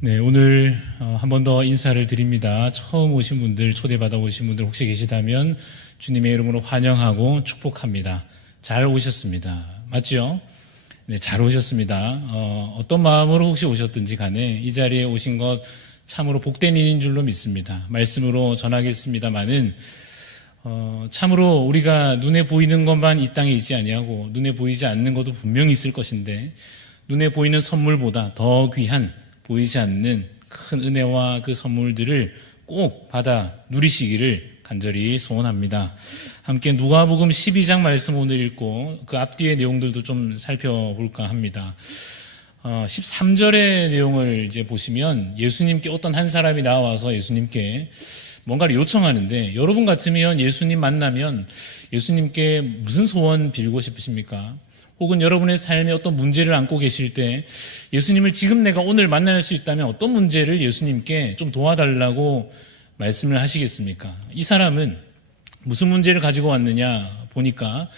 네, 오늘 한 번 더 인사를 드립니다. 처음 오신 분들, 초대받아 오신 분들 혹시 계시다면 주님의 이름으로 환영하고 축복합니다. 잘 오셨습니다. 맞죠? 네, 잘 오셨습니다. 어떤 마음으로 혹시 오셨든지 간에 이 자리에 오신 것 참으로 복된 일인 줄로 믿습니다. 말씀으로 전하겠습니다마는 참으로 우리가 눈에 보이는 것만 이 땅에 있지 아니하고 눈에 보이지 않는 것도 분명히 있을 것인데 눈에 보이는 선물보다 더 귀한 보이지 않는 큰 은혜와 그 선물들을 꼭 받아 누리시기를 간절히 소원합니다. 함께 누가복음 12장 말씀 오늘 읽고 그 앞뒤의 내용들도 좀 살펴볼까 합니다. 13절의 내용을 이제 보시면 예수님께 어떤 한 사람이 나와서 예수님께 뭔가를 요청하는데, 여러분 같으면 예수님 만나면 예수님께 무슨 소원 빌고 싶으십니까? 혹은 여러분의 삶에 어떤 문제를 안고 계실 때 예수님을 지금 내가 오늘 만날 수 있다면 어떤 문제를 예수님께 좀 도와달라고 말씀을 하시겠습니까? 이 사람은 무슨 문제를 가지고 왔느냐 보니까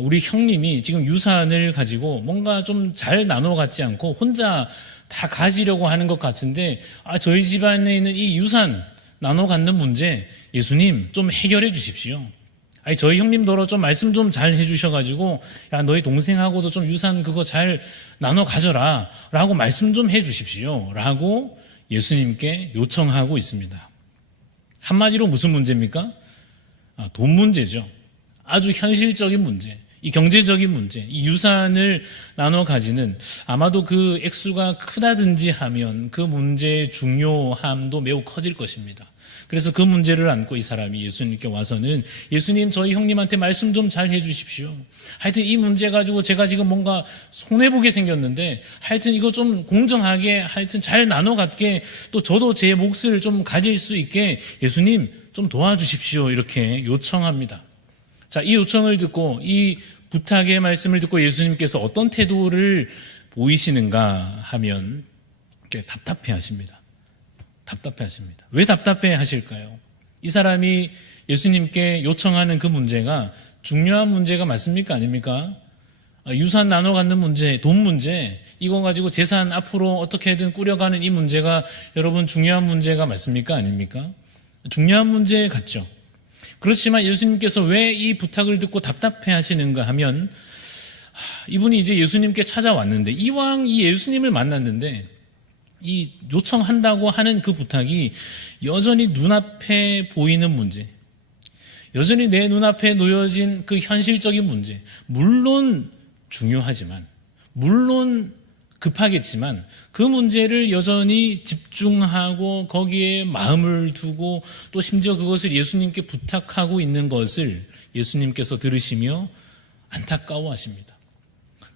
우리 형님이 지금 유산을 가지고 뭔가 좀 잘 나눠 갖지 않고 혼자 다 가지려고 하는 것 같은데, 저희 집안에 있는 이 유산 나눠 갖는 문제 예수님 좀 해결해 주십시오. 저희 형님더러 좀 말씀 좀 잘 해주셔가지고, 야, 너희 동생하고도 좀 유산 그거 잘 나눠 가져라 라고 말씀 좀 해주십시오 라고 예수님께 요청하고 있습니다. 한마디로 무슨 문제입니까? 돈 문제죠. 아주 현실적인 문제, 이 경제적인 문제, 이 유산을 나눠 가지는, 아마도 그 액수가 크다든지 하면 그 문제의 중요함도 매우 커질 것입니다. 그래서 그 문제를 안고 이 사람이 예수님께 와서는, 예수님 저희 형님한테 말씀 좀 잘 해주십시오. 하여튼 이 문제 가지고 제가 지금 뭔가 손해보게 생겼는데 하여튼 이거 좀 공정하게 하여튼 잘 나눠 갖게, 또 저도 제 몫을 좀 가질 수 있게 예수님 좀 도와주십시오 이렇게 요청합니다. 자, 이 요청을 듣고, 이 부탁의 말씀을 듣고 예수님께서 어떤 태도를 보이시는가 하면 답답해 하십니다. 왜 답답해 하실까요? 이 사람이 예수님께 요청하는 그 문제가 중요한 문제가 맞습니까? 아닙니까? 유산 나눠 갖는 문제, 돈 문제, 이거 가지고 재산 앞으로 어떻게든 꾸려가는 이 문제가 여러분 중요한 문제가 맞습니까? 아닙니까? 중요한 문제 같죠. 그렇지만 예수님께서 왜 이 부탁을 듣고 답답해 하시는가 하면, 이분이 이제 예수님께 찾아왔는데, 이왕 이 예수님을 만났는데 이 요청한다고 하는 그 부탁이 여전히 눈앞에 보이는 문제, 여전히 내 눈앞에 놓여진 그 현실적인 문제, 물론 중요하지만, 물론 급하겠지만 그 문제를 여전히 집중하고 거기에 마음을 두고 또 심지어 그것을 예수님께 부탁하고 있는 것을 예수님께서 들으시며 안타까워하십니다.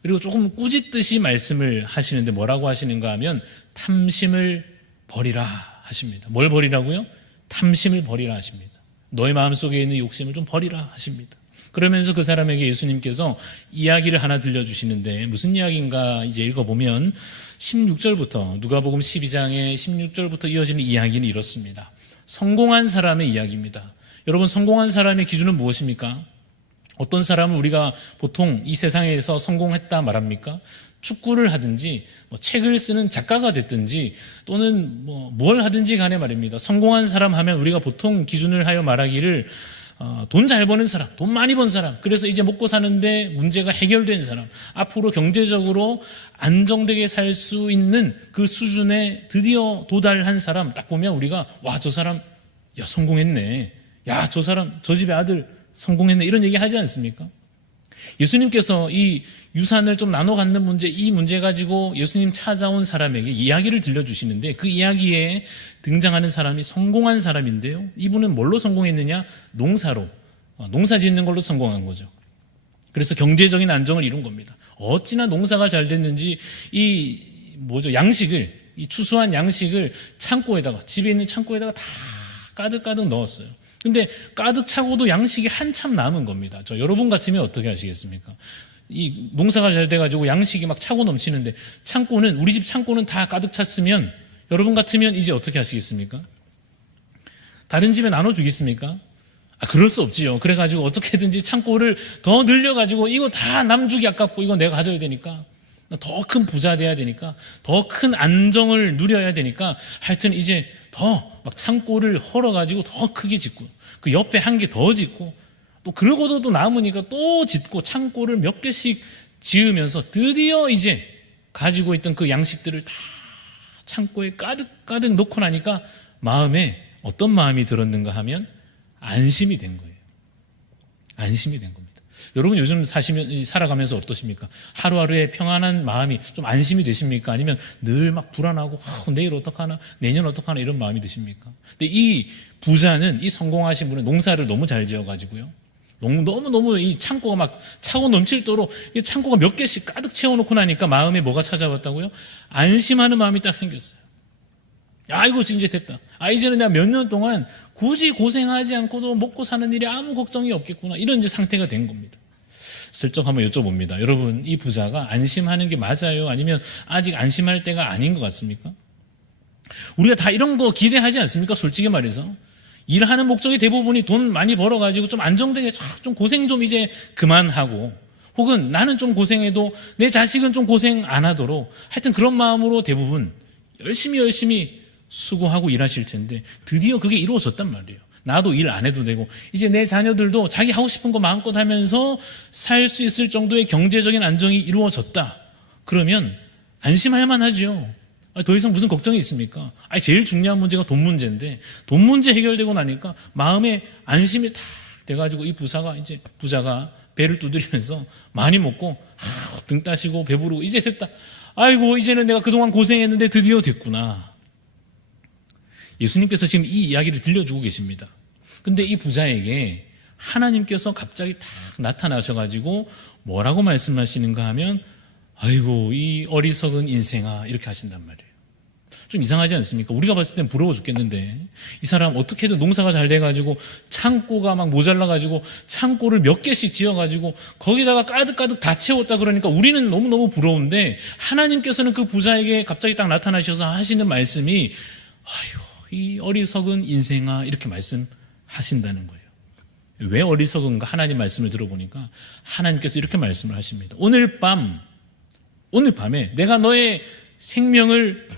그리고 조금 꾸짖듯이 말씀을 하시는데 뭐라고 하시는가 하면 탐심을 버리라 하십니다. 뭘 버리라고요? 탐심을 버리라 하십니다. 너의 마음속에 있는 욕심을 좀 버리라 하십니다. 그러면서 그 사람에게 예수님께서 이야기를 하나 들려주시는데, 무슨 이야기인가 이제 읽어보면 16절부터, 누가복음 12장의 16절부터 이어지는 이야기는 이렇습니다. 성공한 사람의 이야기입니다. 여러분, 성공한 사람의 기준은 무엇입니까? 어떤 사람은 우리가 보통 이 세상에서 성공했다 말합니까? 축구를 하든지 책을 쓰는 작가가 됐든지 또는 뭘 하든지 간에 말입니다. 성공한 사람 하면 우리가 보통 기준을 하여 말하기를 돈 잘 버는 사람, 돈 많이 번 사람, 그래서 이제 먹고 사는데 문제가 해결된 사람, 앞으로 경제적으로 안정되게 살 수 있는 그 수준에 드디어 도달한 사람, 딱 보면 우리가 와, 저 사람 야 성공했네, 야 저 사람 저 집의 아들 성공했네, 이런 얘기 하지 않습니까? 예수님께서 이 유산을 좀 나눠 갖는 문제, 이 문제 가지고 예수님 찾아온 사람에게 이야기를 들려주시는데, 그 이야기에 등장하는 사람이 성공한 사람인데요, 이분은 뭘로 성공했느냐? 농사로, 농사 짓는 걸로 성공한 거죠. 그래서 경제적인 안정을 이룬 겁니다. 어찌나 농사가 잘 됐는지 양식을, 이 추수한 양식을 창고에다가, 집에 있는 창고에다가 다 가득가득 넣었어요. 근데 가득 차고도 양식이 한참 남은 겁니다. 여러분 같으면 어떻게 하시겠습니까? 이 농사가 잘 돼가지고 양식이 막 차고 넘치는데, 우리 집 창고는 다 가득 찼으면 여러분 같으면 이제 어떻게 하시겠습니까? 다른 집에 나눠주겠습니까? 그럴 수 없지요. 그래가지고 어떻게든지 창고를 더 늘려가지고 이거 다 남주기 아깝고 이거 내가 가져야 되니까 더 큰 부자 돼야 되니까, 더 큰 안정을 누려야 되니까, 하여튼 이제 더 막 창고를 헐어가지고 더 크게 짓고, 그 옆에 한 개 더 짓고, 또 그러고도 또 남으니까 또 짓고, 창고를 몇 개씩 지으면서 드디어 이제 가지고 있던 그 양식들을 다 창고에 가득가득 놓고 나니까 마음에 어떤 마음이 들었는가 하면 안심이 된 거예요. 안심이 된 겁니다. 여러분 요즘 살아가면서 어떠십니까? 하루하루의 평안한 마음이 좀 안심이 되십니까? 아니면 늘 막 불안하고 내일 어떡하나, 내년 어떡하나 이런 마음이 드십니까? 근데 이 부자는, 이 성공하신 분은 농사를 너무 잘 지어가지고요, 너무너무 이 창고가 막 차고 넘칠도록 이 창고가 몇 개씩 가득 채워놓고 나니까 마음에 뭐가 찾아왔다고요? 안심하는 마음이 딱 생겼어요. 아이고 이제 됐다. 이제는 내가 몇 년 동안 굳이 고생하지 않고도 먹고 사는 일에 아무 걱정이 없겠구나, 이런 이제 상태가 된 겁니다. 슬쩍 한번 여쭤봅니다. 여러분, 이 부자가 안심하는 게 맞아요? 아니면 아직 안심할 때가 아닌 것 같습니까? 우리가 다 이런 거 기대하지 않습니까? 솔직히 말해서 일하는 목적이 대부분이 돈 많이 벌어가지고 좀 안정되게 좀 고생 좀 이제 그만하고, 혹은 나는 좀 고생해도 내 자식은 좀 고생 안 하도록, 하여튼 그런 마음으로 대부분 열심히 수고하고 일하실 텐데, 드디어 그게 이루어졌단 말이에요. 나도 일 안 해도 되고, 이제 내 자녀들도 자기 하고 싶은 거 마음껏 하면서 살 수 있을 정도의 경제적인 안정이 이루어졌다. 그러면 안심할 만하죠. 더 이상 무슨 걱정이 있습니까? 제일 중요한 문제가 돈 문제인데, 돈 문제 해결되고 나니까 마음에 안심이 탁 돼가지고 이 부자가 배를 두드리면서 많이 먹고 등 따시고 배부르고 이제 됐다. 아이고 이제는 내가 그동안 고생했는데 드디어 됐구나. 예수님께서 지금 이 이야기를 들려주고 계십니다. 근데 이 부자에게 하나님께서 갑자기 탁 나타나셔가지고 뭐라고 말씀하시는가 하면, 아이고 이 어리석은 인생아, 이렇게 하신단 말이에요. 좀 이상하지 않습니까? 우리가 봤을 땐 부러워 죽겠는데, 이 사람 어떻게든 농사가 잘 돼가지고 창고가 막 모자라가지고 창고를 몇 개씩 지어가지고 거기다가 가득가득 다 채웠다 그러니까 우리는 너무너무 부러운데, 하나님께서는 그 부자에게 갑자기 딱 나타나셔서 하시는 말씀이, 아이고 이 어리석은 인생아, 이렇게 말씀하신다는 거예요. 왜 어리석은가? 하나님 말씀을 들어보니까 하나님께서 이렇게 말씀을 하십니다. 오늘 밤에 내가 너의 생명을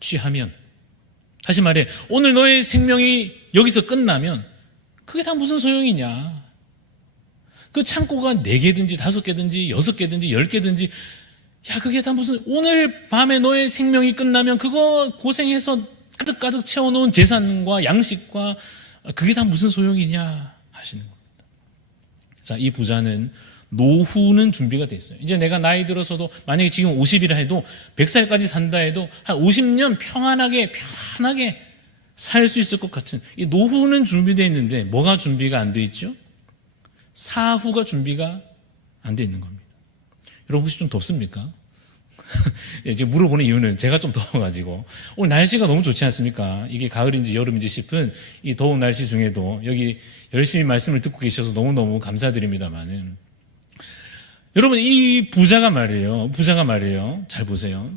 취하면, 다시 말해 오늘 너의 생명이 여기서 끝나면 그게 다 무슨 소용이냐. 그 창고가 4개든지 5개든지 6개든지 10개든지, 그게 다 무슨, 오늘 밤에 너의 생명이 끝나면 그거 고생해서 가득가득 채워놓은 재산과 양식과 그게 다 무슨 소용이냐 하시는 겁니다. 자, 이 부자는 노후는 준비가 돼 있어요. 이제 내가 나이 들어서도, 만약에 지금 50이라 해도 100살까지 산다 해도 한 50년 편하게 살 수 있을 것 같은, 이 노후는 준비되어 있는데 뭐가 준비가 안 돼 있죠? 사후가 준비가 안 돼 있는 겁니다. 여러분 혹시 좀 덥습니까? 이제 물어보는 이유는 제가 좀 더워가지고, 오늘 날씨가 너무 좋지 않습니까? 이게 가을인지 여름인지 싶은 이 더운 날씨 중에도 여기 열심히 말씀을 듣고 계셔서 너무너무 감사드립니다만은, 여러분 이 부자가 말이에요. 잘 보세요.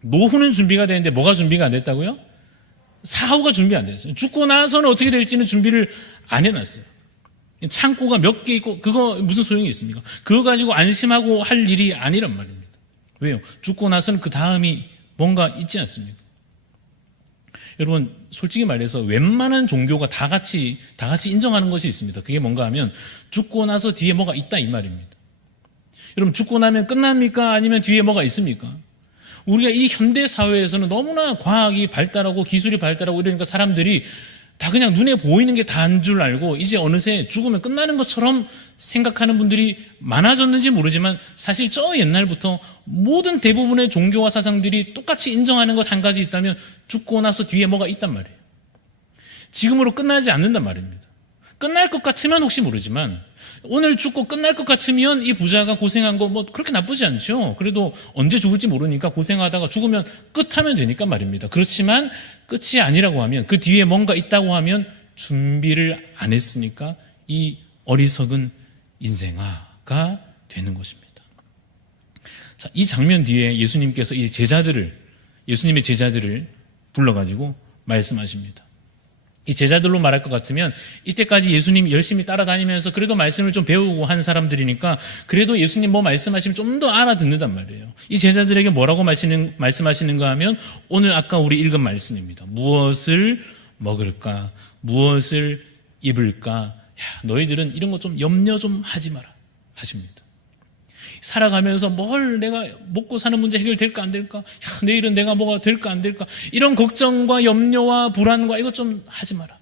노후는 준비가 되는데 뭐가 준비가 안 됐다고요? 사후가 준비 안 됐어요. 죽고 나서는 어떻게 될지는 준비를 안 해놨어요. 창고가 몇 개 있고 그거 무슨 소용이 있습니까? 그거 가지고 안심하고 할 일이 아니란 말입니다. 왜요? 죽고 나서는 그 다음이 뭔가 있지 않습니까? 여러분 솔직히 말해서 웬만한 종교가 다 같이 인정하는 것이 있습니다. 그게 뭔가 하면 죽고 나서 뒤에 뭐가 있다, 이 말입니다. 여러분 죽고 나면 끝납니까? 아니면 뒤에 뭐가 있습니까? 우리가 이 현대 사회에서는 너무나 과학이 발달하고 기술이 발달하고 이러니까 사람들이 다 그냥 눈에 보이는 게 다인 줄 알고 이제 어느새 죽으면 끝나는 것처럼 생각하는 분들이 많아졌는지 모르지만, 사실 저 옛날부터 모든 대부분의 종교와 사상들이 똑같이 인정하는 것 한 가지 있다면 죽고 나서 뒤에 뭐가 있단 말이에요. 지금으로 끝나지 않는단 말입니다. 끝날 것 같으면 혹시 모르지만, 오늘 죽고 끝날 것 같으면 이 부자가 고생한 거 뭐 그렇게 나쁘지 않죠. 그래도 언제 죽을지 모르니까 고생하다가 죽으면 끝하면 되니까 말입니다. 그렇지만 끝이 아니라고 하면, 그 뒤에 뭔가 있다고 하면 준비를 안 했으니까 이 어리석은 인생아가 되는 것입니다. 자, 이 장면 뒤에 예수님께서 예수님의 제자들을 불러가지고 말씀하십니다. 이 제자들로 말할 것 같으면 이때까지 예수님 열심히 따라다니면서 그래도 말씀을 좀 배우고 한 사람들이니까 그래도 예수님 뭐 말씀하시면 좀 더 알아듣는단 말이에요. 이 제자들에게 뭐라고 말씀하시는가 하면 오늘 아까 우리 읽은 말씀입니다. 무엇을 먹을까? 무엇을 입을까? 야, 너희들은 이런 거 좀 염려 좀 하지 마라 하십니다. 살아가면서 뭘 내가 먹고 사는 문제 해결될까 안 될까? 야, 내일은 내가 뭐가 될까 안 될까? 이런 걱정과 염려와 불안과 이것 좀 하지 마라.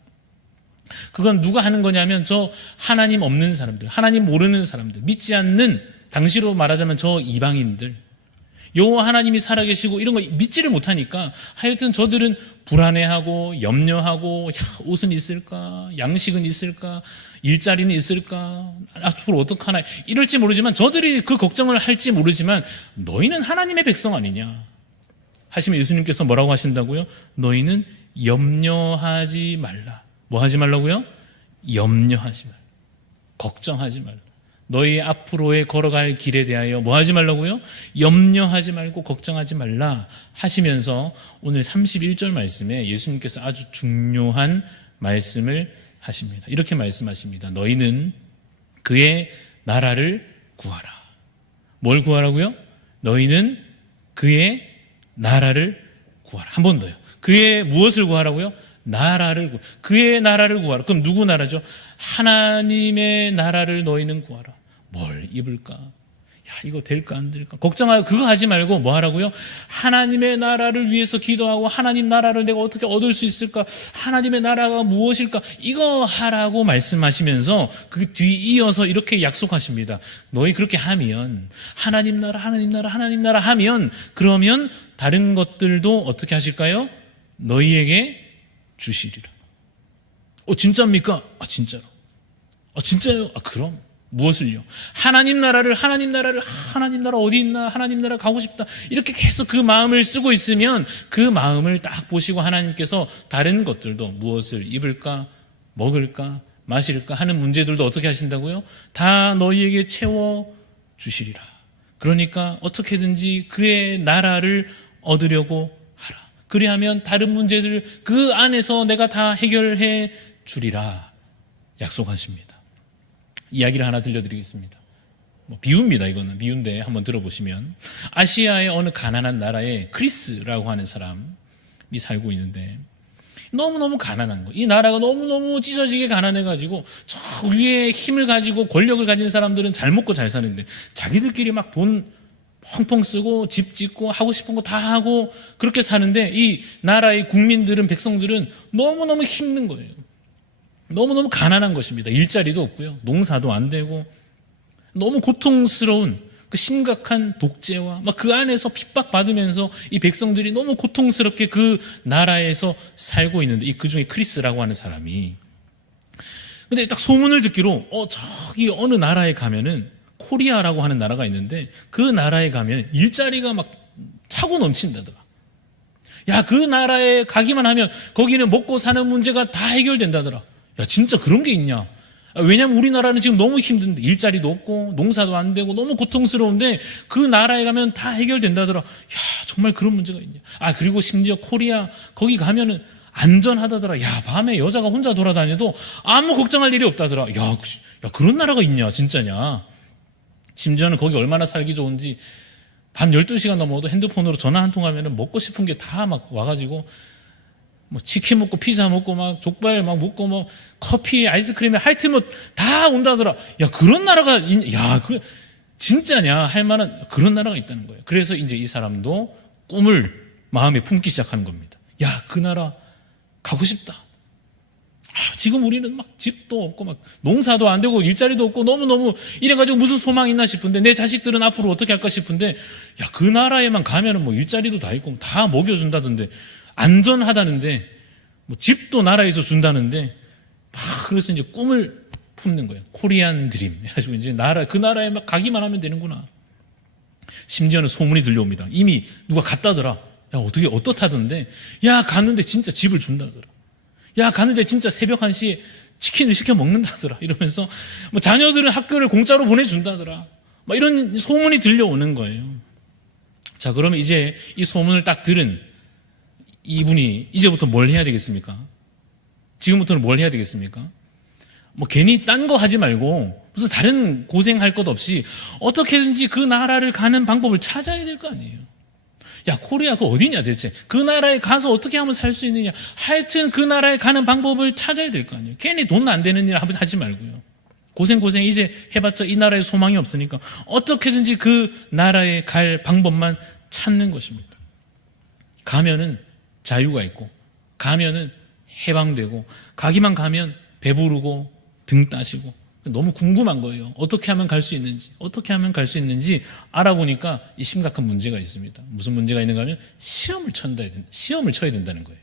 그건 누가 하는 거냐면 저 하나님 없는 사람들, 하나님 모르는 사람들, 믿지 않는 당시로 말하자면 저 이방인들, 여호와 하나님이 살아계시고 이런 거 믿지를 못하니까 하여튼 저들은 불안해하고 염려하고 야, 옷은 있을까? 양식은 있을까? 일자리는 있을까? 앞으로 어떡하나? 이럴지 모르지만 저들이 그 걱정을 할지 모르지만 너희는 하나님의 백성 아니냐? 하시면 예수님께서 뭐라고 하신다고요? 너희는 염려하지 말라. 뭐 하지 말라고요? 염려하지 말라. 걱정하지 말라. 너희 앞으로의 걸어갈 길에 대하여 뭐 하지 말라고요? 염려하지 말고 걱정하지 말라 하시면서 오늘 31절 말씀에 예수님께서 아주 중요한 말씀을 하십니다. 이렇게 말씀하십니다. 너희는 그의 나라를 구하라. 뭘 구하라고요? 너희는 그의 나라를 구하라. 한 번 더요. 그의 무엇을 구하라고요? 나라를 그의 나라를 구하라. 그럼 누구 나라죠? 하나님의 나라를 너희는 구하라. 뭘 입을까? 야, 이거 될까 안 될까? 걱정하고 그거 하지 말고 뭐 하라고요? 하나님의 나라를 위해서 기도하고 하나님 나라를 내가 어떻게 얻을 수 있을까? 하나님의 나라가 무엇일까? 이거 하라고 말씀하시면서 그 뒤 이어서 이렇게 약속하십니다. 너희 그렇게 하면 하나님 나라 하나님 나라 하나님 나라 하면 그러면 다른 것들도 어떻게 하실까요? 너희에게 주시리라. 진짜입니까? 진짜로. 진짜요? 그럼 무엇을요? 하나님 나라 어디 있나? 하나님 나라 가고 싶다. 이렇게 계속 그 마음을 쓰고 있으면 그 마음을 딱 보시고 하나님께서 다른 것들도 무엇을 입을까? 먹을까? 마실까? 하는 문제들도 어떻게 하신다고요? 다 너희에게 채워 주시리라. 그러니까 어떻게든지 그의 나라를 얻으려고 하라. 그리하면 다른 문제들 그 안에서 내가 다 해결해 주리라 약속하십니다. 이야기를 하나 들려드리겠습니다. 비유입니다. 이거는 비유인데 한번 들어보시면 아시아의 어느 가난한 나라에 크리스라고 하는 사람이 살고 있는데 너무너무 가난한 거. 이 나라가 너무너무 찢어지게 가난해가지고 저 위에 힘을 가지고 권력을 가진 사람들은 잘 먹고 잘 사는데 자기들끼리 막 돈 펑펑 쓰고 집 짓고 하고 싶은 거 다 하고 그렇게 사는데 이 나라의 국민들은 백성들은 너무너무 힘든 거예요. 너무너무 가난한 것입니다. 일자리도 없고요. 농사도 안 되고 너무 고통스러운 그 심각한 독재와 막 그 안에서 핍박받으면서 이 백성들이 너무 고통스럽게 그 나라에서 살고 있는데 이 그중에 크리스라고 하는 사람이 근데 딱 소문을 듣기로 저기 어느 나라에 가면은 코리아라고 하는 나라가 있는데 그 나라에 가면 일자리가 막 차고 넘친다더라. 야, 그 나라에 가기만 하면 거기는 먹고 사는 문제가 다 해결된다더라. 야, 진짜 그런 게 있냐? 왜냐면 우리나라는 지금 너무 힘든데 일자리도 없고 농사도 안 되고 너무 고통스러운데 그 나라에 가면 다 해결된다더라. 야, 정말 그런 문제가 있냐? 그리고 심지어 코리아 거기 가면은 안전하다더라. 야, 밤에 여자가 혼자 돌아다녀도 아무 걱정할 일이 없다더라. 야, 그런 나라가 있냐? 진짜냐? 심지어는 거기 얼마나 살기 좋은지 밤 12시간 넘어도 핸드폰으로 전화 한 통 하면은 먹고 싶은 게 다 막 와가지고 뭐 치킨 먹고 피자 먹고 막 족발 막 먹고 뭐 커피 아이스크림에 하여튼 뭐 다 온다더라. 야, 그런 나라가 그 진짜냐 할 만한 그런 나라가 있다는 거예요. 그래서 이제 이 사람도 꿈을 마음에 품기 시작하는 겁니다. 야, 그 나라 가고 싶다. 지금 우리는 막 집도 없고 막 농사도 안 되고 일자리도 없고 너무너무 이래가지고 무슨 소망이 있나 싶은데 내 자식들은 앞으로 어떻게 할까 싶은데 야, 그 나라에만 가면은 뭐 일자리도 다 있고 다 먹여준다던데 안전하다는데 뭐 집도 나라에서 준다는데 그래서 이제 꿈을 품는 거예요. 코리안 드림 해가지고 이제 그 나라에 막 가기만 하면 되는구나. 심지어는 소문이 들려옵니다. 이미 누가 갔다더라. 야, 어떻다던데? 야, 갔는데 진짜 집을 준다더라. 야, 갔는데 진짜 새벽 1시에 치킨을 시켜 먹는다더라. 이러면서 뭐 자녀들은 학교를 공짜로 보내준다더라. 막 이런 소문이 들려오는 거예요. 자, 그러면 이제 이 소문을 딱 들은 이분이 이제부터 뭘 해야 되겠습니까? 지금부터는 뭘 해야 되겠습니까? 뭐 괜히 딴 거 하지 말고 무슨 다른 고생할 것 없이 어떻게든지 그 나라를 가는 방법을 찾아야 될 거 아니에요. 야, 코리아 그 어디냐 대체? 그 나라에 가서 어떻게 하면 살 수 있느냐? 하여튼 그 나라에 가는 방법을 찾아야 될 거 아니에요. 괜히 돈 안 되는 일 하지 말고요. 고생 이제 해봤자 이 나라에 소망이 없으니까 어떻게든지 그 나라에 갈 방법만 찾는 것입니다. 가면은 자유가 있고, 가면은 해방되고, 가기만 가면 배부르고 등 따시고, 너무 궁금한 거예요. 어떻게 하면 갈 수 있는지 알아보니까 이 심각한 문제가 있습니다. 무슨 문제가 있는가 하면 시험을 쳐야 된다는 거예요.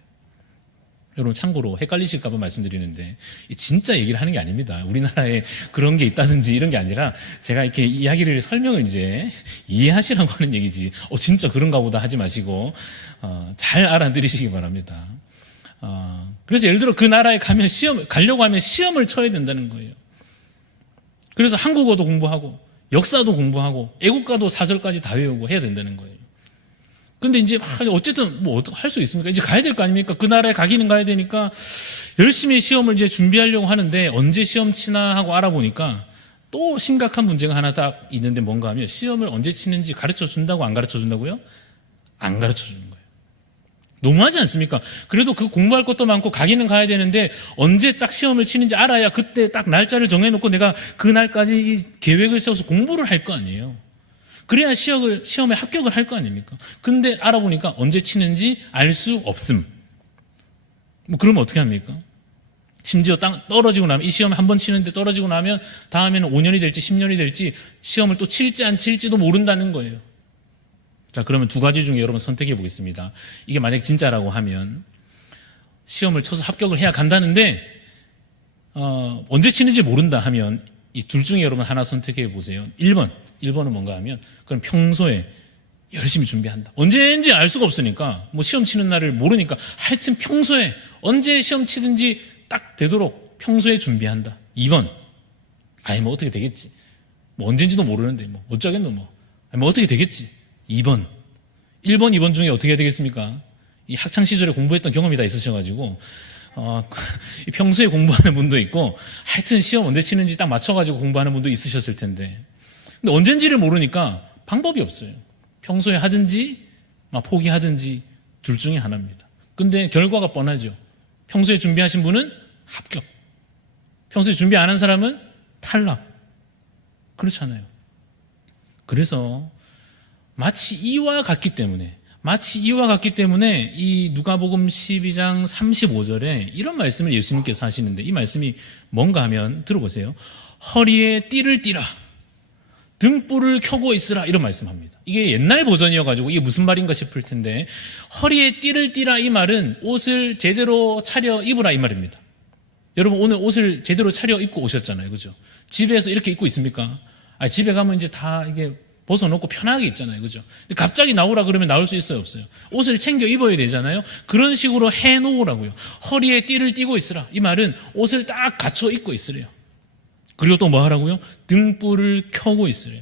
여러분 참고로 헷갈리실까 봐 말씀드리는데 진짜 얘기를 하는 게 아닙니다. 우리나라에 그런 게 있다든지 이런 게 아니라 제가 이렇게 이야기를 설명을 이제 이해하시라고 하는 얘기지 진짜 그런가 보다 하지 마시고 잘 알아들으시기 바랍니다. 그래서 예를 들어 그 나라에 가려고 하면 시험을 쳐야 된다는 거예요. 그래서 한국어도 공부하고 역사도 공부하고 애국가도 4절까지 다 외우고 해야 된다는 거예요. 근데 이제 어쨌든 뭐 할 수 있습니까? 이제 가야 될 거 아닙니까? 그 나라에 가기는 가야 되니까 열심히 시험을 이제 준비하려고 하는데 언제 시험 치나 하고 알아보니까 또 심각한 문제가 하나 딱 있는데 뭔가 하면 시험을 언제 치는지 가르쳐 준다고 안 가르쳐 준다고요? 안 가르쳐 주는 거예요. 너무하지 않습니까? 그래도 그 공부할 것도 많고 가기는 가야 되는데 언제 딱 시험을 치는지 알아야 그때 딱 날짜를 정해놓고 내가 그 날까지 이 계획을 세워서 공부를 할 거 아니에요. 그래야 시험에 합격을 할 거 아닙니까? 근데 알아보니까 언제 치는지 알 수 없음. 뭐 그러면 어떻게 합니까? 심지어 떨어지고 나면 이 시험 한 번 치는데 떨어지고 나면 다음에는 5년이 될지 10년이 될지 시험을 또 칠지 안 칠지도 모른다는 거예요. 자, 그러면 두 가지 중에 여러분 선택해 보겠습니다. 이게 만약 진짜라고 하면 시험을 쳐서 합격을 해야 간다는데 언제 치는지 모른다 하면 이 둘 중에 여러분 하나 선택해 보세요. 1번은 뭔가 하면 그럼 평소에 열심히 준비한다. 언제인지 알 수가 없으니까 뭐 시험 치는 날을 모르니까 하여튼 평소에 언제 시험 치든지 딱 되도록 평소에 준비한다. 2번 뭐 어떻게 되겠지. 뭐 언젠지도 모르는데 뭐 어쩌겠노 뭐 어떻게 되겠지. 2번 1번 2번 중에 어떻게 해야 되겠습니까? 이 학창시절에 공부했던 경험이 다 있으셔가지고 평소에 공부하는 분도 있고 하여튼 시험 언제 치는지 딱 맞춰가지고 공부하는 분도 있으셨을 텐데 근데 언젠지를 모르니까 방법이 없어요. 평소에 하든지 포기하든지 둘 중에 하나입니다. 근데 결과가 뻔하죠. 평소에 준비하신 분은 합격, 평소에 준비 안 한 사람은 탈락. 그렇잖아요. 그래서 마치 이와 같기 때문에 이 누가복음 12장 35절에 이런 말씀을 예수님께서 하시는데 이 말씀이 뭔가 하면 들어보세요. 허리에 띠를 띠라, 등불을 켜고 있으라, 이런 말씀합니다. 이게 옛날 버전이어가지고 이게 무슨 말인가 싶을 텐데 허리에 띠를 띠라 이 말은 옷을 제대로 차려 입으라 이 말입니다. 여러분 오늘 옷을 제대로 차려 입고 오셨잖아요, 그죠? 집에서 이렇게 입고 있습니까? 집에 가면 이제 다 이게 벗어놓고 편하게 있잖아요, 그죠? 갑자기 나오라 그러면 나올 수 있어요, 없어요? 옷을 챙겨 입어야 되잖아요. 그런 식으로 해놓으라고요. 허리에 띠를 띠고 있으라. 이 말은 옷을 딱 갖춰 입고 있으래요. 그리고 또 뭐 하라고요? 등불을 켜고 있으래요.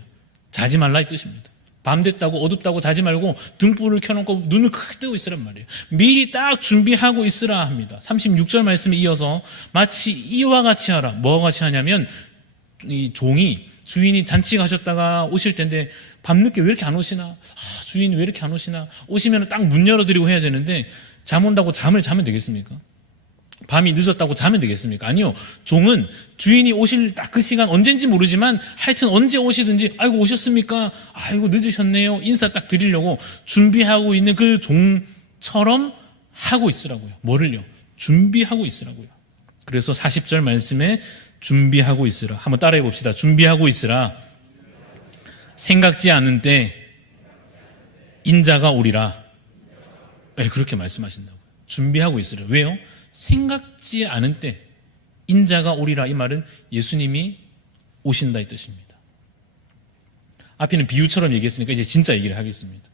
자지 말라 이 뜻입니다. 밤 됐다고 어둡다고 자지 말고 등불을 켜놓고 눈을 크게 뜨고 있으란 말이에요. 미리 딱 준비하고 있으라 합니다. 36절 말씀에 이어서 마치 이와 같이 하라. 뭐와 같이 하냐면 이 종이 주인이 잔치 가셨다가 오실 텐데 밤늦게 왜 이렇게 안 오시나? 주인이 왜 이렇게 안 오시나? 오시면 딱 문 열어드리고 해야 되는데 잠 온다고 잠을 자면 되겠습니까? 밤이 늦었다고 자면 되겠습니까? 아니요. 종은 주인이 오실 딱 그 시간 언젠지 모르지만 하여튼 언제 오시든지 아이고 오셨습니까? 아이고 늦으셨네요. 인사 딱 드리려고 준비하고 있는 그 종처럼 하고 있으라고요. 뭐를요? 준비하고 있으라고요. 그래서 40절 말씀에 준비하고 있으라. 한번 따라해 봅시다. 준비하고 있으라. 생각지 않은 때 인자가 오리라. 네, 그렇게 말씀하신다고요. 준비하고 있으라. 왜요? 생각지 않은 때 인자가 오리라. 이 말은 예수님이 오신다 이 뜻입니다. 앞에는 비유처럼 얘기했으니까 이제 진짜 얘기를 하겠습니다.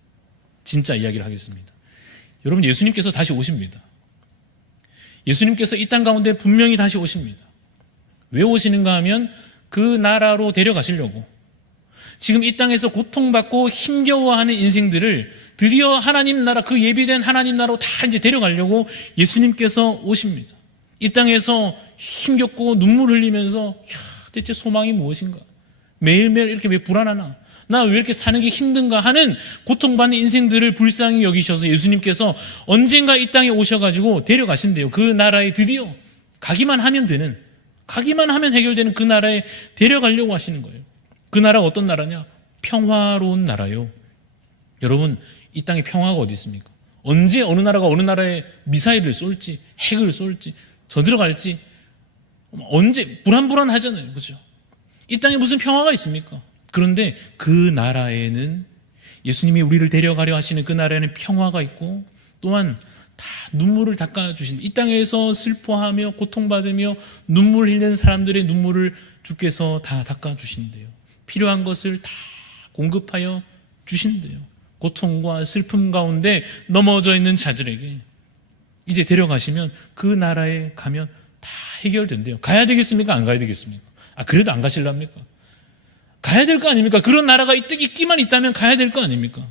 진짜 이야기를 하겠습니다. 여러분 예수님께서 다시 오십니다. 예수님께서 이 땅 가운데 분명히 다시 오십니다. 왜 오시는가 하면 그 나라로 데려가시려고. 지금 이 땅에서 고통받고 힘겨워하는 인생들을 드디어 하나님 나라, 그 예비된 하나님 나라로 다 이제 데려가려고 예수님께서 오십니다. 이 땅에서 힘겹고 눈물 흘리면서 대체 소망이 무엇인가? 매일매일 이렇게 왜 불안하나? 나 왜 이렇게 사는 게 힘든가 하는 고통받는 인생들을 불쌍히 여기셔서 예수님께서 언젠가 이 땅에 오셔가지고 데려가신대요. 그 나라에 드디어 가기만 하면 되는, 가기만 하면 해결되는 그 나라에 데려가려고 하시는 거예요. 그 나라가 어떤 나라냐? 평화로운 나라요. 여러분, 이 땅에 평화가 어디 있습니까? 언제 어느 나라가 어느 나라에 미사일을 쏠지, 핵을 쏠지, 저들어갈지 언제 불안불안하잖아요. 그렇죠? 이 땅에 무슨 평화가 있습니까? 그런데 그 나라에는 예수님이 우리를 데려가려 하시는 그 나라에는 평화가 있고 또한 다 눈물을 닦아주신, 이 땅에서 슬퍼하며 고통받으며 눈물 흘리는 사람들의 눈물을 주께서 다 닦아주신대요. 필요한 것을 다 공급하여 주신대요. 고통과 슬픔 가운데 넘어져 있는 자들에게 이제 데려가시면 그 나라에 가면 다 해결된대요. 가야 되겠습니까? 안 가야 되겠습니까? 그래도 안 가실랍니까? 가야 될 거 아닙니까? 그런 나라가 있기만 있다면 가야 될 거 아닙니까?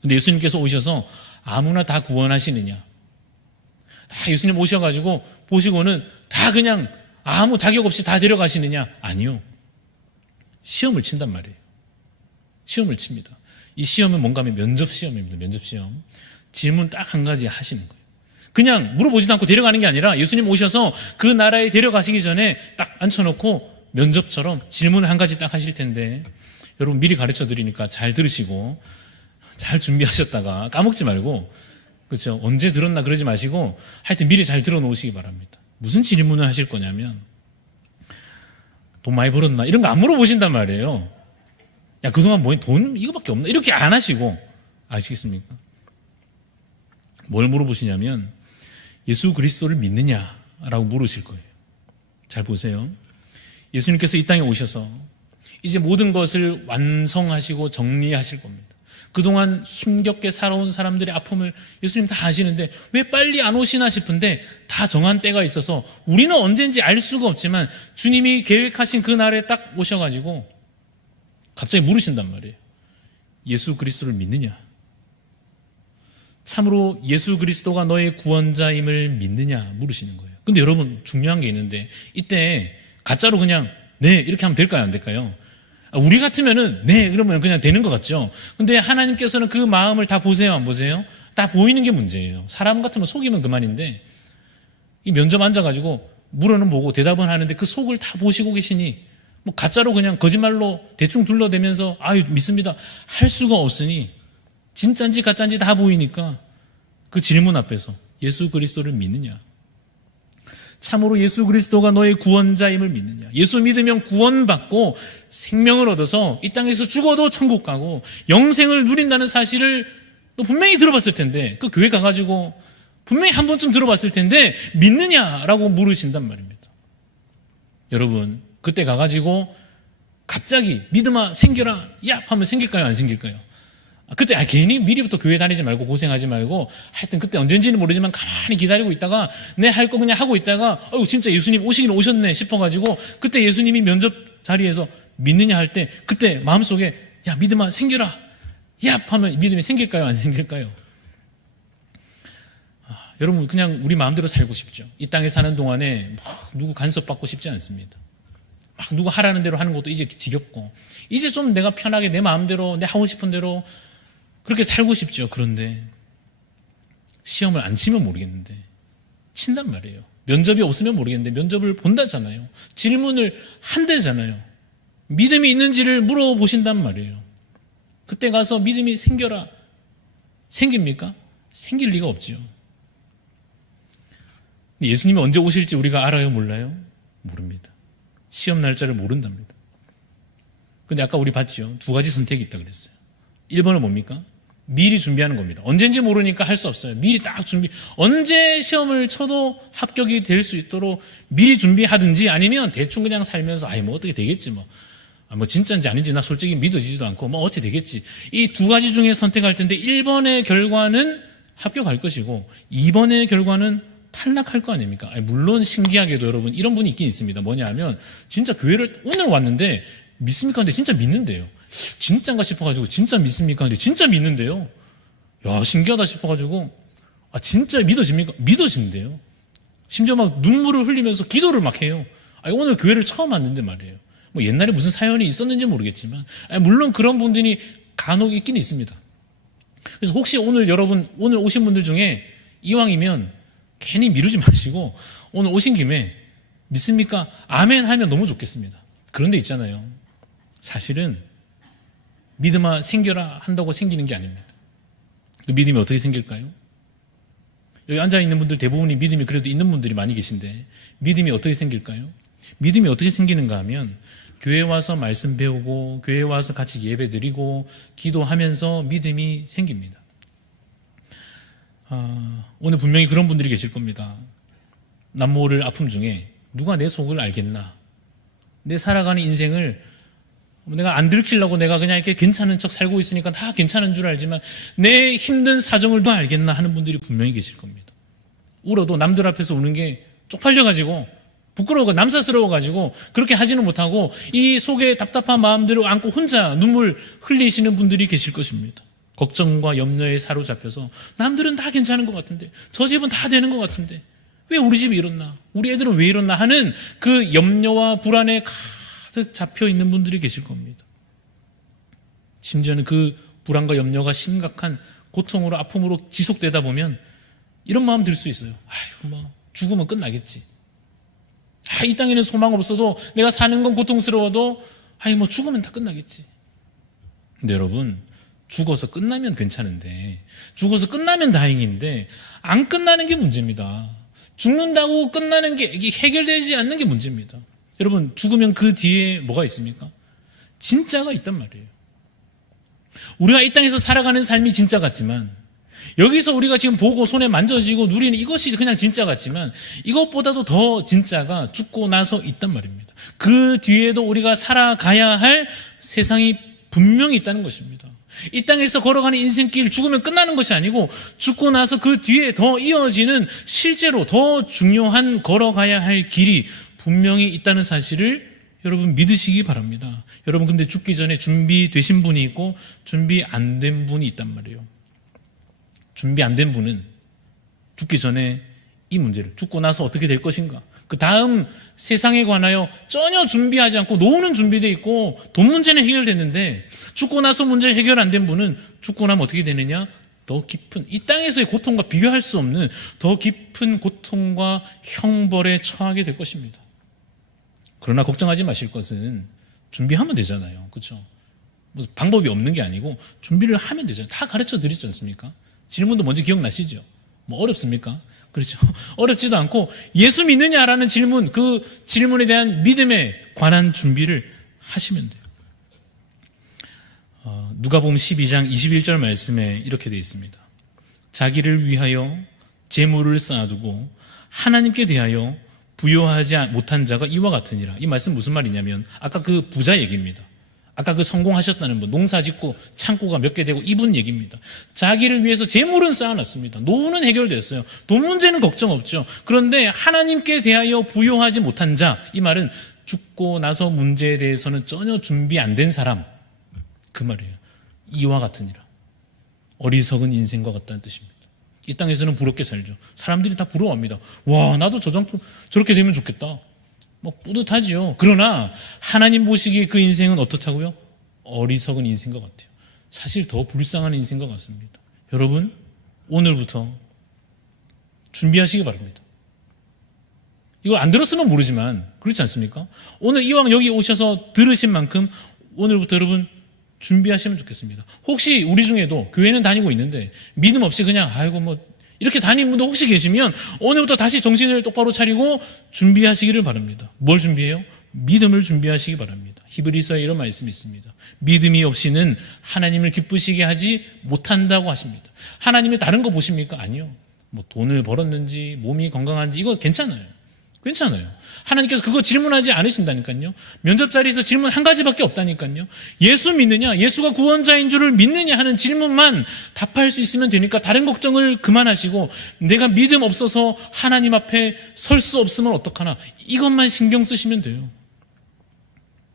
근데 예수님께서 오셔서 아무나 다 구원하시느냐? 다 예수님 오셔가지고 보시고는 다 그냥 아무 자격 없이 다 데려가시느냐? 아니요. 시험을 친단 말이에요. 시험을 칩니다. 이 시험은 뭔가 하면 면접 시험입니다. 면접 시험. 질문 딱 한 가지 하시는 거예요. 그냥 물어보지도 않고 데려가는 게 아니라 예수님 오셔서 그 나라에 데려가시기 전에 딱 앉혀놓고 면접처럼 질문을 한 가지 딱 하실 텐데 여러분 미리 가르쳐 드리니까 잘 들으시고 잘 준비하셨다가 까먹지 말고, 그렇죠? 언제 들었나 그러지 마시고 하여튼 미리 잘 들어 놓으시기 바랍니다. 무슨 질문을 하실 거냐면 돈 많이 벌었나? 이런 거 안 물어보신단 말이에요. 야, 그동안 뭐 돈 이거밖에 없나? 이렇게 안 하시고, 아시겠습니까? 뭘 물어보시냐면 예수 그리스도를 믿느냐라고 물으실 거예요. 잘 보세요. 예수님께서 이 땅에 오셔서 이제 모든 것을 완성하시고 정리하실 겁니다. 그동안 힘겹게 살아온 사람들의 아픔을 예수님 다 아시는데 왜 빨리 안 오시나 싶은데 다 정한 때가 있어서 우리는 언제인지 알 수가 없지만 주님이 계획하신 그 날에 딱 오셔가지고 갑자기 물으신단 말이에요. 예수 그리스도를 믿느냐? 참으로 예수 그리스도가 너의 구원자임을 믿느냐 물으시는 거예요. 근데 여러분 중요한 게 있는데 이때 가짜로 그냥 네 이렇게 하면 될까요? 안 될까요? 우리 같으면은 네 그러면 그냥 되는 것 같죠. 근데 하나님께서는 그 마음을 다 보세요, 안 보세요? 다 보이는 게 문제예요. 사람 같으면 속이면 그만인데 이 면접 앉아가지고 물어는 보고 대답은 하는데 그 속을 다 보시고 계시니 뭐 가짜로 그냥 거짓말로 대충 둘러대면서 아유 믿습니다 할 수가 없으니 진짜인지 가짜인지 다 보이니까 그 질문 앞에서 예수 그리스도를 믿느냐? 참으로 예수 그리스도가 너의 구원자임을 믿느냐? 예수 믿으면 구원받고 생명을 얻어서 이 땅에서 죽어도 천국 가고 영생을 누린다는 사실을 너 분명히 들어봤을 텐데 그 교회 가가지고 분명히 한 번쯤 들어봤을 텐데 믿느냐라고 물으신단 말입니다. 여러분 그때 가가지고 갑자기 믿음아 생겨라 야 하면 생길까요? 안 생길까요? 그때 괜히 미리부터 교회 다니지 말고 고생하지 말고 하여튼 그때 언젠지는 모르지만 가만히 기다리고 있다가 내 할 거 그냥 하고 있다가 진짜 예수님 오시긴 오셨네 싶어가지고 그때 예수님이 면접 자리에서 믿느냐 할 때 그때 마음속에 야 믿음아 생겨라 야 하면 믿음이 생길까요? 안 생길까요? 여러분 그냥 우리 마음대로 살고 싶죠. 이 땅에 사는 동안에 막 누구 간섭받고 싶지 않습니다. 막 누구 하라는 대로 하는 것도 이제 지겹고 이제 좀 내가 편하게 내 마음대로 내 하고 싶은 대로 그렇게 살고 싶죠. 그런데 시험을 안 치면 모르겠는데 친단 말이에요. 면접이 없으면 모르겠는데 면접을 본다잖아요. 질문을 한대잖아요. 믿음이 있는지를 물어보신단 말이에요. 그때 가서 믿음이 생겨라. 생깁니까? 생길 리가 없지요. 예수님이 언제 오실지 우리가 알아요? 몰라요? 모릅니다. 시험 날짜를 모른답니다. 그런데 아까 우리 봤죠? 두 가지 선택이 있다고 그랬어요. 1번은 뭡니까? 미리 준비하는 겁니다. 언젠지 모르니까 할 수 없어요. 미리 딱 언제 시험을 쳐도 합격이 될 수 있도록 미리 준비하든지 아니면 대충 그냥 살면서 뭐 어떻게 되겠지 뭐 진짜인지 아닌지 나 솔직히 믿어지지도 않고 뭐 어떻게 되겠지. 이 두 가지 중에 선택할 텐데 1번의 결과는 합격할 것이고 2번의 결과는 탈락할 거 아닙니까? 물론 신기하게도 여러분 이런 분이 있긴 있습니다. 뭐냐 하면 진짜 교회를 오늘 왔는데 믿습니까? 근데 진짜 믿는데요. 진짠가 싶어가지고 진짜 믿습니까? 근데 진짜 믿는데요. 야 신기하다 싶어가지고 진짜 믿어집니까? 믿어진대요. 심지어 막 눈물을 흘리면서 기도를 막 해요. 오늘 교회를 처음 왔는데 말이에요. 뭐 옛날에 무슨 사연이 있었는지 모르겠지만, 물론 그런 분들이 간혹 있긴 있습니다. 그래서 혹시 오늘 여러분, 오늘 오신 분들 중에 이왕이면 괜히 미루지 마시고 오늘 오신 김에 믿습니까? 아멘 하면 너무 좋겠습니다. 그런데 있잖아요. 사실은 믿음아 생겨라 한다고 생기는 게 아닙니다. 그 믿음이 어떻게 생길까요? 여기 앉아있는 분들 대부분이 믿음이 그래도 있는 분들이 많이 계신데 믿음이 어떻게 생길까요? 믿음이 어떻게 생기는가 하면 교회 와서 말씀 배우고 교회 와서 같이 예배 드리고 기도하면서 믿음이 생깁니다. 오늘 분명히 그런 분들이 계실 겁니다. 남모를 아픔 중에 누가 내 속을 알겠나? 내 살아가는 인생을 내가 안 들키려고 내가 그냥 이렇게 괜찮은 척 살고 있으니까 다 괜찮은 줄 알지만 내 힘든 사정을 더 알겠나 하는 분들이 분명히 계실 겁니다. 울어도 남들 앞에서 우는 게 쪽팔려가지고 부끄러워가 남사스러워가지고 그렇게 하지는 못하고 이 속에 답답한 마음들을 안고 혼자 눈물 흘리시는 분들이 계실 것입니다. 걱정과 염려에 사로잡혀서 남들은 다 괜찮은 것 같은데 저 집은 다 되는 것 같은데 왜 우리 집이 이렇나? 우리 애들은 왜 이렇나? 하는 그 염려와 불안에 가득 잡혀있는 분들이 계실 겁니다. 심지어는 그 불안과 염려가 심각한 고통으로 아픔으로 지속되다 보면 이런 마음 들 수 있어요. 죽으면 끝나겠지. 이 땅에는 소망 없어도 내가 사는 건 고통스러워도 죽으면 다 끝나겠지. 근데 여러분, 죽어서 끝나면 괜찮은데 죽어서 끝나면 다행인데 안 끝나는 게 문제입니다. 죽는다고 끝나는 게 해결되지 않는 게 문제입니다. 여러분, 죽으면 그 뒤에 뭐가 있습니까? 진짜가 있단 말이에요. 우리가 이 땅에서 살아가는 삶이 진짜 같지만 여기서 우리가 지금 보고 손에 만져지고 누리는 이것이 그냥 진짜 같지만 이것보다도 더 진짜가 죽고 나서 있단 말입니다. 그 뒤에도 우리가 살아가야 할 세상이 분명히 있다는 것입니다. 이 땅에서 걸어가는 인생길 죽으면 끝나는 것이 아니고 죽고 나서 그 뒤에 더 이어지는 실제로 더 중요한 걸어가야 할 길이 분명히 있다는 사실을 여러분 믿으시기 바랍니다. 여러분 근데 죽기 전에 준비되신 분이 있고 준비 안 된 분이 있단 말이에요. 준비 안 된 분은 죽기 전에 이 문제를 죽고 나서 어떻게 될 것인가 그 다음 세상에 관하여 전혀 준비하지 않고 노후는 준비되어 있고 돈 문제는 해결됐는데 죽고 나서 문제 해결 안 된 분은 죽고 나면 어떻게 되느냐 더 깊은 이 땅에서의 고통과 비교할 수 없는 더 깊은 고통과 형벌에 처하게 될 것입니다. 그러나 걱정하지 마실 것은 준비하면 되잖아요. 그렇죠? 무슨 방법이 없는 게 아니고 준비를 하면 되잖아요. 다 가르쳐 드리지 않습니까? 질문도 먼저 기억나시죠? 뭐 어렵습니까? 그렇죠. 어렵지도 않고 예수 믿느냐라는 질문, 그 질문에 대한 믿음에 관한 준비를 하시면 돼요. 누가복음 12장 21절 말씀에 이렇게 되어 있습니다. 자기를 위하여 재물을 쌓아두고 하나님께 대하여 부요하지 못한 자가 이와 같으니라. 이 말씀 무슨 말이냐면 아까 그 부자 얘기입니다. 아까 그 성공하셨다는 분, 농사 짓고 창고가 몇 개 되고 이분 얘기입니다. 자기를 위해서 재물은 쌓아놨습니다. 노후는 해결됐어요. 돈 문제는 걱정 없죠. 그런데 하나님께 대하여 부요하지 못한 자, 이 말은 죽고 나서 문제에 대해서는 전혀 준비 안 된 사람, 그 말이에요. 이와 같으니라. 어리석은 인생과 같다는 뜻입니다. 이 땅에서는 부럽게 살죠. 사람들이 다 부러워합니다. 와, 나도 저 정도 저렇게 되면 좋겠다. 뭐 뿌듯하지요. 그러나 하나님 보시기에 그 인생은 어떻다고요? 어리석은 인생과 같아요. 사실 더 불쌍한 인생과 같습니다. 여러분, 오늘부터 준비하시기 바랍니다. 이걸 안 들었으면 모르지만 그렇지 않습니까? 오늘 이왕 여기 오셔서 들으신 만큼 오늘부터 여러분 준비하시면 좋겠습니다. 혹시 우리 중에도 교회는 다니고 있는데 믿음 없이 그냥 이렇게 다니는 분도 혹시 계시면 오늘부터 다시 정신을 똑바로 차리고 준비하시기를 바랍니다. 뭘 준비해요? 믿음을 준비하시기 바랍니다. 히브리서에 이런 말씀이 있습니다. 믿음이 없이는 하나님을 기쁘시게 하지 못한다고 하십니다. 하나님이 다른 거 보십니까? 아니요. 뭐 돈을 벌었는지 몸이 건강한지 이거 괜찮아요. 하나님께서 그거 질문하지 않으신다니까요. 면접 자리에서 질문 한 가지밖에 없다니까요. 예수 믿느냐, 예수가 구원자인 줄을 믿느냐 하는 질문만 답할 수 있으면 되니까 다른 걱정을 그만하시고 내가 믿음 없어서 하나님 앞에 설 수 없으면 어떡하나 이것만 신경 쓰시면 돼요.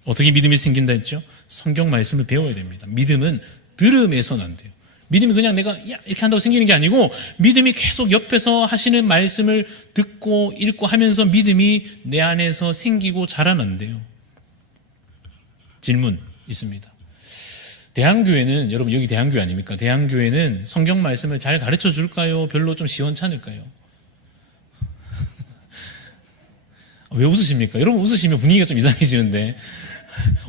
어떻게 믿음이 생긴다 했죠? 성경 말씀을 배워야 됩니다. 믿음은 들음에서는 안 돼요. 믿음이 그냥 내가 야 이렇게 한다고 생기는 게 아니고 믿음이 계속 옆에서 하시는 말씀을 듣고 읽고 하면서 믿음이 내 안에서 생기고 자라난대요. 질문 있습니다. 대한교회는, 여러분 여기 대한교회 아닙니까? 대한교회는 성경 말씀을 잘 가르쳐 줄까요? 별로 좀 시원찮을까요? 왜 웃으십니까? 여러분 웃으시면 분위기가 좀 이상해지는데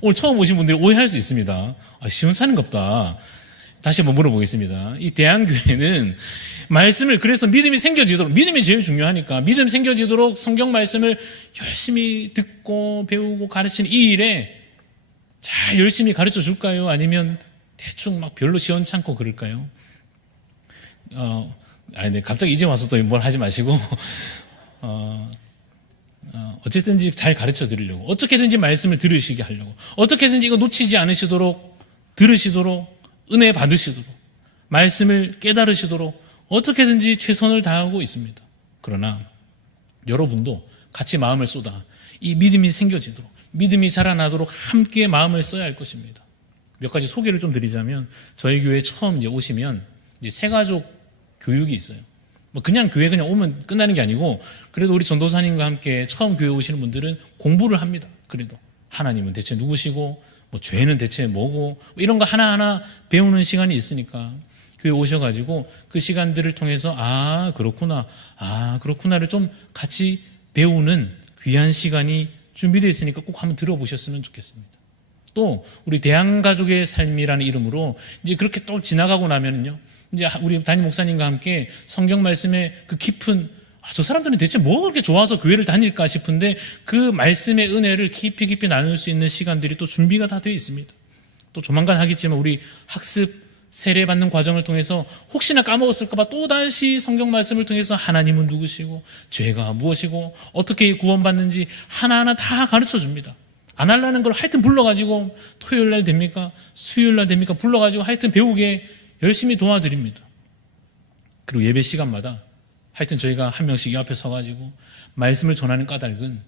오늘 처음 오신 분들이 오해할 수 있습니다. 시원찮은갑다. 다시 한번 물어보겠습니다. 이 대한교회는 말씀을, 그래서 믿음이 생겨지도록, 믿음이 제일 중요하니까 믿음 생겨지도록 성경 말씀을 열심히 듣고 배우고 가르치는 이 일에 잘 열심히 가르쳐 줄까요? 아니면 대충 막 별로 시원찮고 그럴까요? 네, 갑자기 이제 와서 또 뭘 하지 마시고 어쨌든지 잘 가르쳐 드리려고, 어떻게든지 말씀을 들으시게 하려고, 어떻게든지 이거 놓치지 않으시도록, 들으시도록, 은혜 받으시도록, 말씀을 깨달으시도록 어떻게든지 최선을 다하고 있습니다. 그러나 여러분도 같이 마음을 쏟아 이 믿음이 생겨지도록, 믿음이 자라나도록 함께 마음을 써야 할 것입니다. 몇 가지 소개를 좀 드리자면, 저희 교회에 처음 이제 오시면 이제 새가족 교육이 있어요. 뭐 그냥 교회 그냥 오면 끝나는 게 아니고, 그래도 우리 전도사님과 함께 처음 교회 오시는 분들은 공부를 합니다. 그래도 하나님은 대체 누구시고, 뭐 죄는 대체 뭐고, 뭐 이런 거 하나하나 배우는 시간이 있으니까 교회 오셔가지고 그 시간들을 통해서 그렇구나를 좀 같이 배우는 귀한 시간이 준비되어 있으니까 꼭 한번 들어보셨으면 좋겠습니다. 또 우리 대한가족의 삶이라는 이름으로 이제 그렇게 또 지나가고 나면은요, 이제 우리 담임 목사님과 함께 성경 말씀의 그 깊은, 저 사람들은 대체 뭐가 그렇게 좋아서 교회를 다닐까 싶은데 그 말씀의 은혜를 깊이 나눌 수 있는 시간들이 또 준비가 다 되어 있습니다. 또 조만간 하겠지만 우리 학습 세례받는 과정을 통해서 혹시나 까먹었을까 봐 또다시 성경 말씀을 통해서 하나님은 누구시고 죄가 무엇이고 어떻게 구원받는지 하나하나 다 가르쳐 줍니다. 안 하려는 걸 하여튼 불러가지고 토요일 날 됩니까? 수요일 날 됩니까? 불러가지고 하여튼 배우게 열심히 도와드립니다. 그리고 예배 시간마다 하여튼 저희가 한 명씩 이 앞에 서가지고 말씀을 전하는 까닭은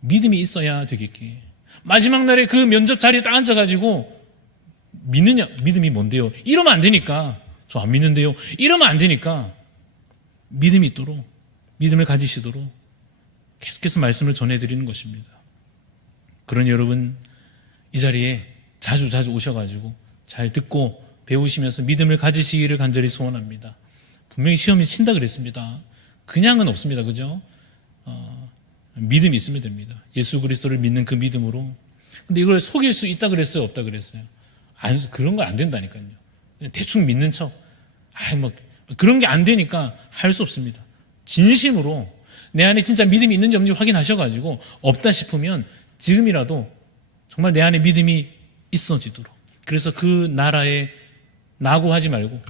믿음이 있어야 되겠기에, 마지막 날에 그 면접 자리에 딱 앉아가지고 믿음이 뭔데요? 이러면 안 되니까, 저 안 믿는데요? 이러면 안 되니까 믿음이 있도록, 믿음을 가지시도록 계속해서 말씀을 전해드리는 것입니다. 그러니 여러분 이 자리에 자주 오셔가지고 잘 듣고 배우시면서 믿음을 가지시기를 간절히 소원합니다. 분명히 시험이 친다 그랬습니다. 그냥은 없습니다. 그죠? 믿음이 있으면 됩니다. 예수 그리스도를 믿는 그 믿음으로. 근데 이걸 속일 수 있다 그랬어요? 없다 그랬어요? 그런 거 안 된다니까요. 그냥 대충 믿는 척. 그런 게 안 되니까 할 수 없습니다. 진심으로 내 안에 진짜 믿음이 있는지 없는지 확인하셔가지고 없다 싶으면 지금이라도 정말 내 안에 믿음이 있어지도록. 그래서 그 나라에 나고 하지 말고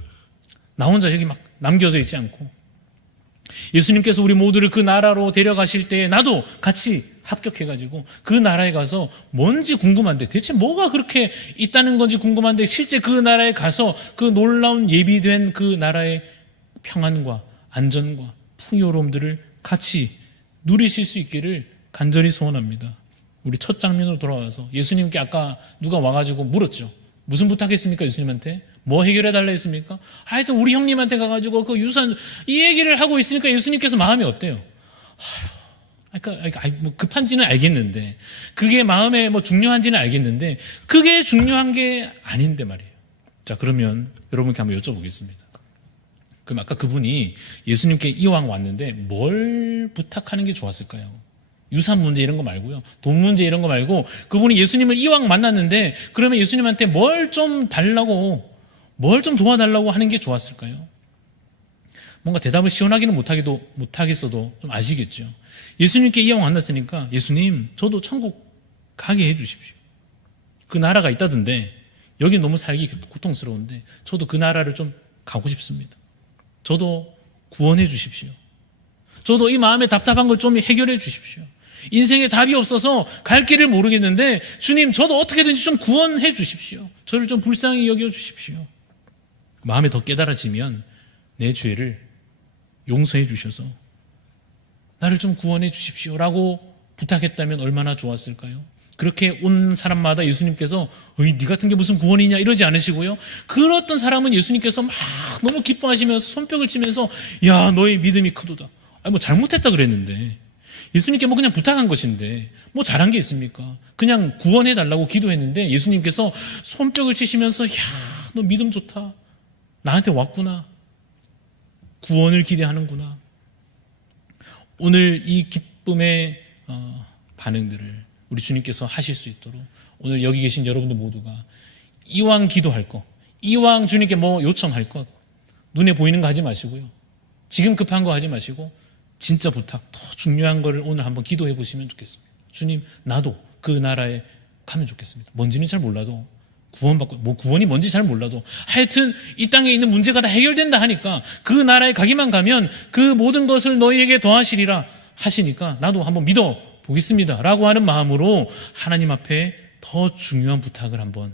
나 혼자 여기 막 남겨져 있지 않고, 예수님께서 우리 모두를 그 나라로 데려가실 때 나도 같이 합격해가지고 그 나라에 가서 뭔지 궁금한데, 대체 뭐가 그렇게 있다는 건지 궁금한데, 실제 그 나라에 가서 그 놀라운 예비된 그 나라의 평안과 안전과 풍요로움들을 같이 누리실 수 있기를 간절히 소원합니다. 우리 첫 장면으로 돌아와서 예수님께 아까 누가 와가지고 물었죠. 무슨 부탁했습니까? 예수님한테 뭐 해결해 달라 했습니까? 하여튼 우리 형님한테 가가지고 그 유산 이 얘기를 하고 있으니까 예수님께서 마음이 어때요? 뭐 급한지는 알겠는데, 그게 마음에 뭐 중요한지는 알겠는데, 그게 중요한 게 아닌데 말이에요. 자, 그러면 여러분께 한번 여쭤보겠습니다. 그럼 아까 그분이 예수님께 이왕 왔는데 뭘 부탁하는 게 좋았을까요? 유산 문제 이런 거 말고요, 돈 문제 이런 거 말고, 그분이 예수님을 이왕 만났는데 그러면 예수님한테 뭘 좀 달라고, 뭘 좀 도와달라고 하는 게 좋았을까요? 뭔가 대답을 시원하기는 못하겠어도 좀 아시겠죠. 예수님께 이왕 만났으니까 예수님, 저도 천국 가게 해 주십시오. 그 나라가 있다던데 여기 너무 살기 고통스러운데 저도 그 나라를 좀 가고 싶습니다. 저도 구원해 주십시오. 저도 이 마음의 답답한 걸 좀 해결해 주십시오. 인생에 답이 없어서 갈 길을 모르겠는데 주님, 저도 어떻게든지 좀 구원해 주십시오. 저를 좀 불쌍히 여겨 주십시오. 마음에 더 깨달아지면 내 죄를 용서해 주셔서 나를 좀 구원해 주십시오 라고 부탁했다면 얼마나 좋았을까요? 그렇게 온 사람마다 예수님께서 네 같은 게 무슨 구원이냐 이러지 않으시고요. 그런 어떤 사람은 예수님께서 막 너무 기뻐하시면서 손뼉을 치면서 야 너의 믿음이 크도다. 아니 뭐 잘못했다 그랬는데 예수님께 뭐 그냥 부탁한 것인데 뭐 잘한 게 있습니까? 그냥 구원해달라고 기도했는데 예수님께서 손뼉을 치시면서 야 너 믿음 좋다. 나한테 왔구나. 구원을 기대하는구나. 오늘 이 기쁨의 반응들을 우리 주님께서 하실 수 있도록 오늘 여기 계신 여러분들 모두가 이왕 기도할 것, 이왕 주님께 뭐 요청할 것 눈에 보이는 거 하지 마시고요. 지금 급한 거 하지 마시고 진짜 부탁, 더 중요한 거를 오늘 한번 기도해 보시면 좋겠습니다. 주님, 나도 그 나라에 가면 좋겠습니다. 뭔지는 잘 몰라도 구원받고, 뭐 구원이 뭔지 잘 몰라도 하여튼 이 땅에 있는 문제가 다 해결된다 하니까 그 나라에 가기만 가면 그 모든 것을 너희에게 더하시리라 하시니까 나도 한번 믿어 보겠습니다 라고 하는 마음으로 하나님 앞에 더 중요한 부탁을 한번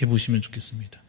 해보시면 좋겠습니다.